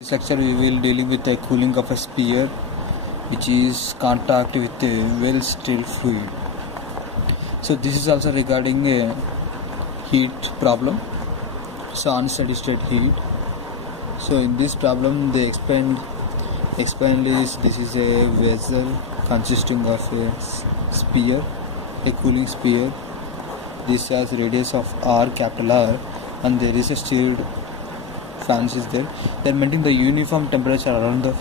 This lecture we will dealing with the cooling of a sphere which is contact with a well still fluid. So this is also regarding a heat problem, so unsteady state heat. So in this problem they explained this is a vessel consisting of a sphere, a cooling sphere. This has radius of R, capital R, and there is a stirred fans is there. They are maintaining the uniform temperature around the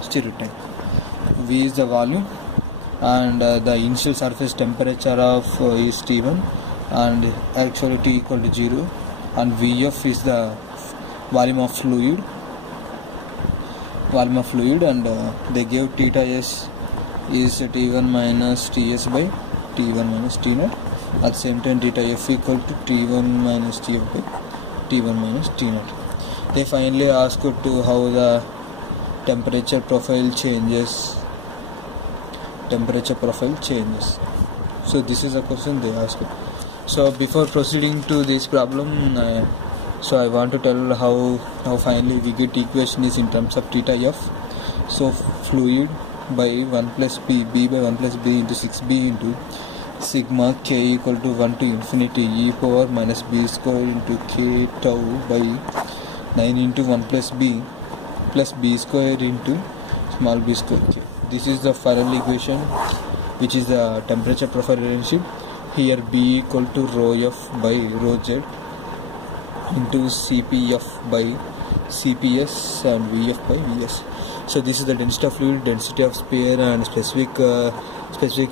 stirred tank. V is the volume, and the initial surface temperature of is T1, and actually T equal to 0, and Vf is the volume of fluid, and they gave theta s is T1 minus Ts by T1 minus T0. At the same time theta f equal to T1 minus Tf by T1 minus T0. They finally asked to how the temperature profile changes. So this is a question they asked. So before proceeding to this problem, so I want to tell how finally we get equation is in terms of theta f. So fluid by 1 plus b by 1 plus b into 6b into sigma k equal to 1 to infinity e power minus b square into k tau by 9 into 1 plus b square into small b square k. This is the final equation, which is the temperature profile relationship. Here b equal to rho f by rho z into cpf by cps and vf by vs. So this is the density of fluid, density of sphere, and specific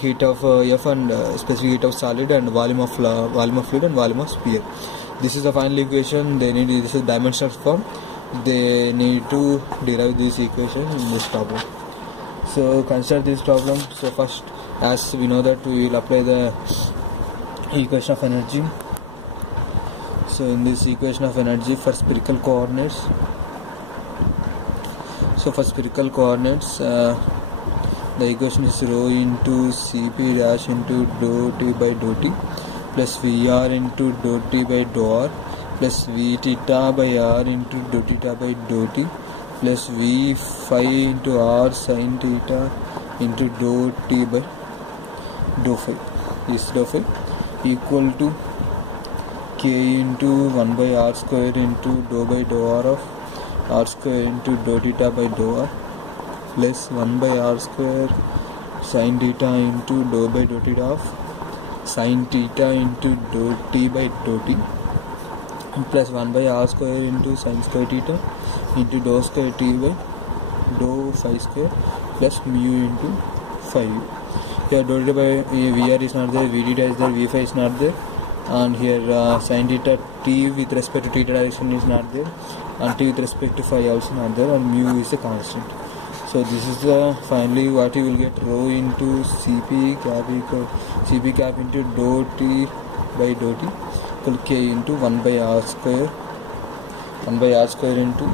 heat of f, and specific heat of solid, and volume of fluid and volume of sphere. This is the final equation. This is dimensional form. They need to derive this equation in this problem. So consider this problem. So first, as we know that we will apply the equation of energy. So in this equation of energy for spherical coordinates, the equation is rho into Cp dash into dou T by dou T plus Vr into dou T by dou R plus V theta by R into dou theta by dou T plus V phi into R sin theta into dou T by dou phi. This dou phi equal to K into 1 by R square into dou by dou R of R square into dou theta by dou R plus 1 by R square sin theta into dou by dou theta of sin theta into dou T by dou T plus 1 by R square into sin square theta into dou square T by dou phi square plus mu into phi. Here dou theta by Vr is not there, V theta is there, V phi is not there, and here sin theta T with respect to theta direction is not there, and T with respect to phi also not there, and mu is a constant. So this is finally what you will get, rho into Cp cap into dou T by dou T equal K into 1 by R square into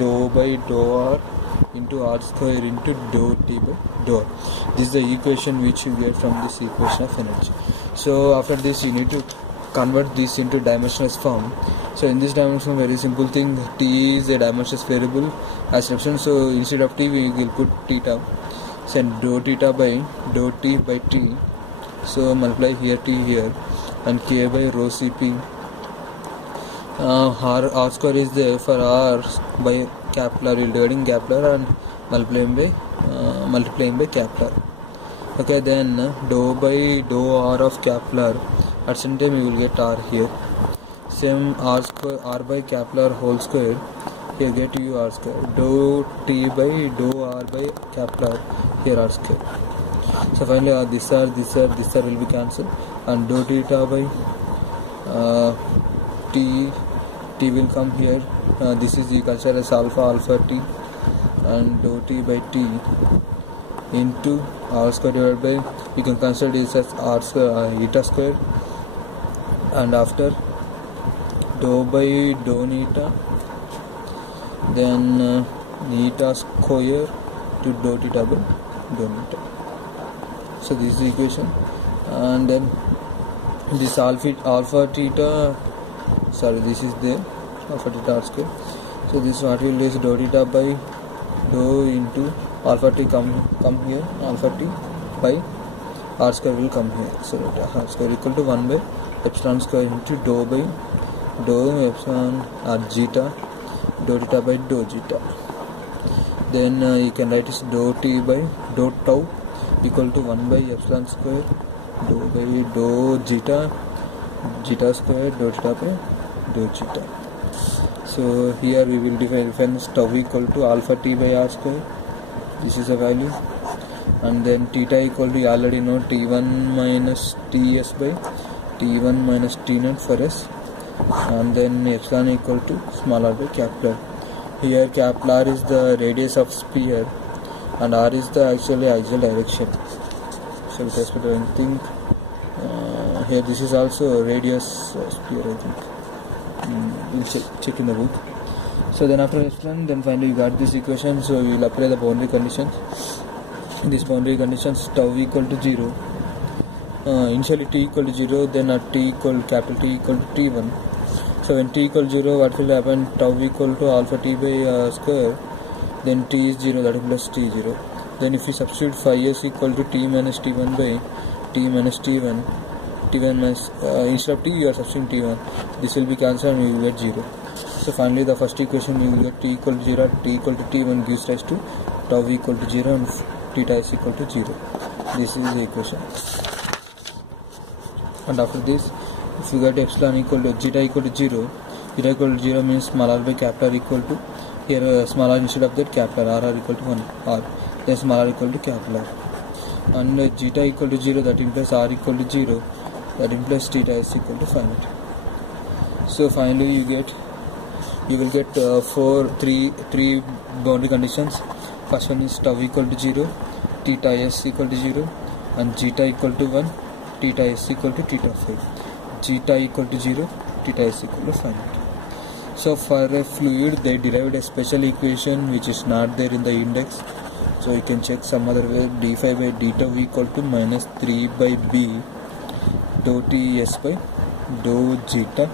dou by dou R into R square into dou T by dou R. This is the equation which you get from this equation of energy. So after this you need to convert this into dimensionless form. So in this dimensional, very simple thing, T is a dimensionless variable as represented. So instead of T we will put theta, so dou theta by dou T by T, so multiply here T here, and K by rho Cp. R square is there for R by capital R, we will dividing capital R and multiplying by capital R. Okay, then dou by dou R of capital R, at some time you will get R here. Same R square, R by capital R whole square, here get U R square, dou T by dou R by capital R, here R square. So finally this R will be cancelled, and dou theta by T will come here. This is you consider as alpha T, and dou T by T into R square divided by, you can consider this as R square, eta square, and after dou by dou neta, then neta square to dou theta by dou neta. So this is the equation, and then this alpha theta, sorry, this is there alpha theta r square. So this what will is dou theta by dou into alpha t come here, alpha t by r square will come here. So that r square equal to 1 by epsilon square into dou by dou epsilon r zeta dou theta by dou zeta. Then you can write is dou t by dou tau equal to 1 by epsilon square dou by dou zeta square dou theta by dou zeta. So here we will define tau equal to alpha t by r square. This is a value, and then theta equal to, you already know, t1 minus ts by t1 minus t0 for s, and then epsilon equal to small r by capital R. Here capital R is the radius of sphere and r is the actually axial direction. So with respect to anything, here this is also radius sphere, I think. We'll check in the book. So then after epsilon, then finally you got this equation. So we will apply the boundary conditions. In this boundary conditions, tau equal to 0. Initially t equal to 0, then at t equal capital T equal to t1. So when t equal 0, what will happen? Tau equal to alpha t by square. Then t is 0, that is plus t0. Then if we substitute phi s equal to t minus t1 by t minus t1 minus instead of t you are substituting t1. This will be cancelled and we will get 0. So finally the first equation you will get t equal to 0, t equal to t1 gives rise to tau equal to 0 and theta is equal to 0. This is the equation. And after this, if you get epsilon equal to zeta equal to 0, zeta equal to 0 means small r by capital R equal to, here small r instead of that capital R equal to 1 r, then small r equal to capital R. And zeta equal to 0, that implies r equal to 0, that implies theta is equal to finite. So finally you will get three boundary conditions. First one is tau equal to 0, theta s equal to 0, and zeta equal to 1, theta s equal to theta phi. Zeta equal to 0, theta is equal to finite. So for a fluid they derived a special equation which is not there in the index. So you can check some other way. d phi by d tau equal to minus 3 by b dou t s by dou zeta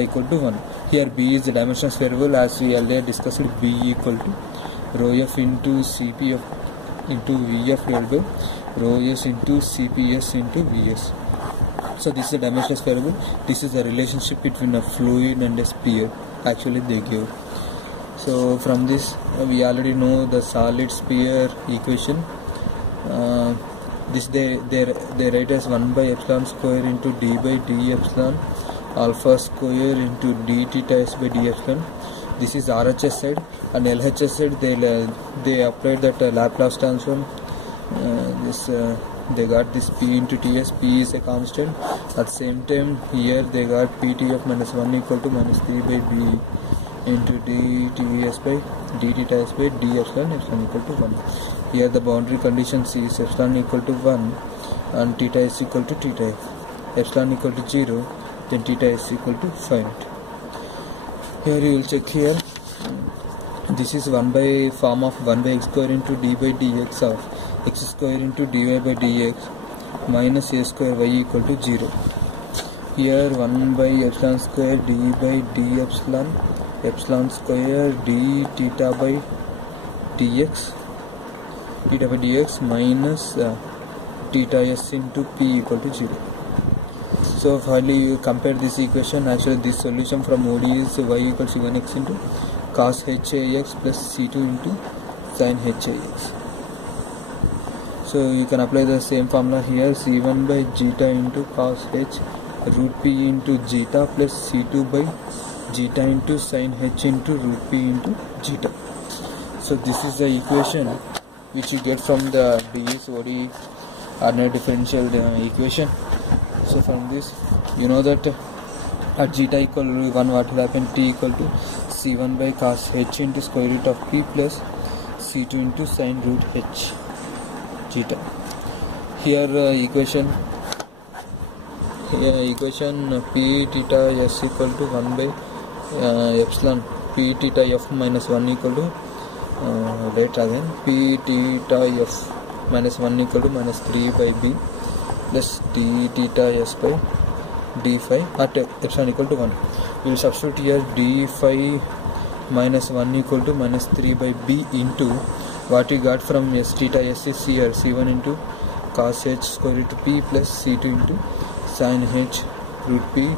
equal to 1. Here b is the dimensionless variable, as we earlier discussed. B equal to rho f into cp of into vf divided by rho s into cps into vs. So this is a dimensionless variable. This is the relationship between a fluid and a sphere. Actually they give. So from this we already know the solid sphere equation. This they write as 1 by epsilon square into d by d epsilon alpha square into d theta s by d epsilon. This is RHS side, and LHS side they applied that Laplace transform. They got this p into ts. P is a constant. At the same time here they got pt of minus 1 equal to minus 3 by b into d ts by d theta s by d epsilon equal to 1. Here the boundary conditions is epsilon equal to 1 and theta is equal to theta f. Epsilon equal to 0, then theta is equal to finite. Here you will check here. This is 1 by form of 1 by x square into d by dx of x square into dy by dx minus a square y equal to 0. Here 1 by epsilon square d by d epsilon square d theta by dx minus theta s into p equal to 0. So finally you compare this equation. Actually this solution from ODE is y equals to 1x into cos hax plus c2 into sin hax. So you can apply the same formula here. c1 by zeta into cos h root p into zeta plus c2 by zeta into sin h into root p into zeta. So this is the equation which you get from the DE's ODE ordinary differential equation. So from this you know that at zeta equal to 1 what will happen? T equal to c1 by cos h into square root of p plus c2 into sin root h zeta. Here equation p theta s equal to 1 by epsilon p theta f minus 1 equal to later then p theta f minus 1 equal to minus 3 by b plus d theta s by d phi at epsilon equal to 1. We will substitute here d phi minus 1 equal to minus 3 by b into what we got from s theta. S is here, c1 into cos h square root p plus c2 into sin h root p.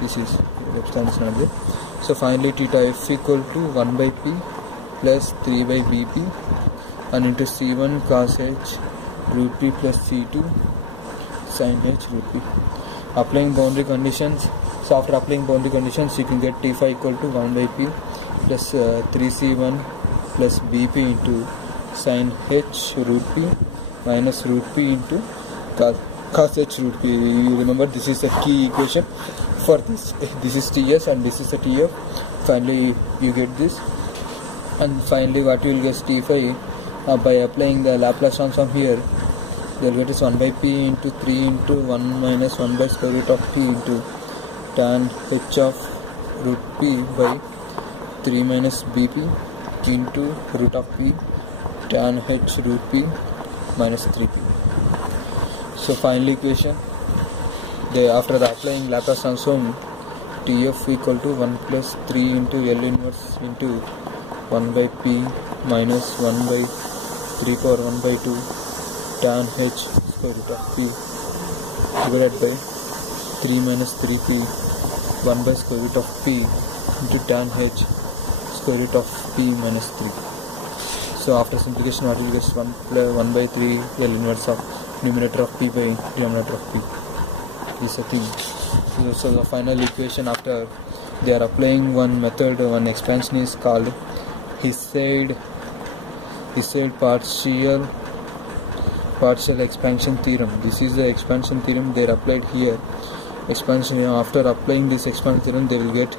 This is left hand is not there. So finally theta f equal to 1 by p plus 3 by bp and into c1 cos h root p plus c2 sin h root p. Applying boundary conditions. So after applying boundary conditions, you can get t phi equal to 1 by p plus 3c1 plus bp into sin h root p minus root p into cos h root p. You remember this is a key equation for this. This is ts and this is a tf. Finally you get this, and finally what you will get t phi by applying the Laplace transform here. You will get is 1 by p into 3 into 1 minus 1 by square root of p into tan h of root p by 3 minus bp into root of p tan h root p minus 3p. So final equation, after the applying Laplace transform, tf equal to 1 plus 3 into L inverse into 1 by p minus 1 by 3 power 1 by 2 tan h square root of p divided by 3 minus 3p 1 by square root of p into tan h square root of p minus 3. So after simplification, what will get 1 by 3 L inverse of numerator of p by denominator of p. This is a thing. So the final equation, after they are applying one method, one expansion is called Hisside partial expansion theorem. This is the expansion theorem they are applied here. Expansion, after applying this expansion theorem, they will get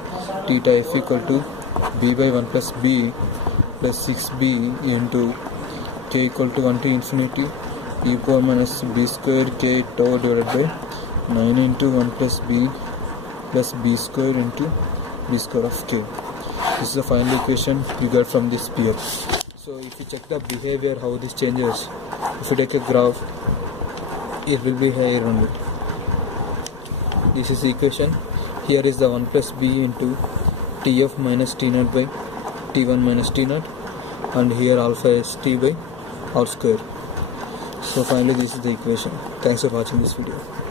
theta f equal to b by 1 plus b plus 6b into k equal to 1 to infinity e power minus b square k tau divided by 9 into 1 plus b plus b square into b square of k. This is the final equation you got from this PF. So if you check the behavior, how this changes, if you take a graph, it will be higher on it. This is the equation. Here is the 1 plus b into tf minus t0 by t1 minus t0, and here alpha is t by r square. So finally this is the equation. Thanks for watching this video.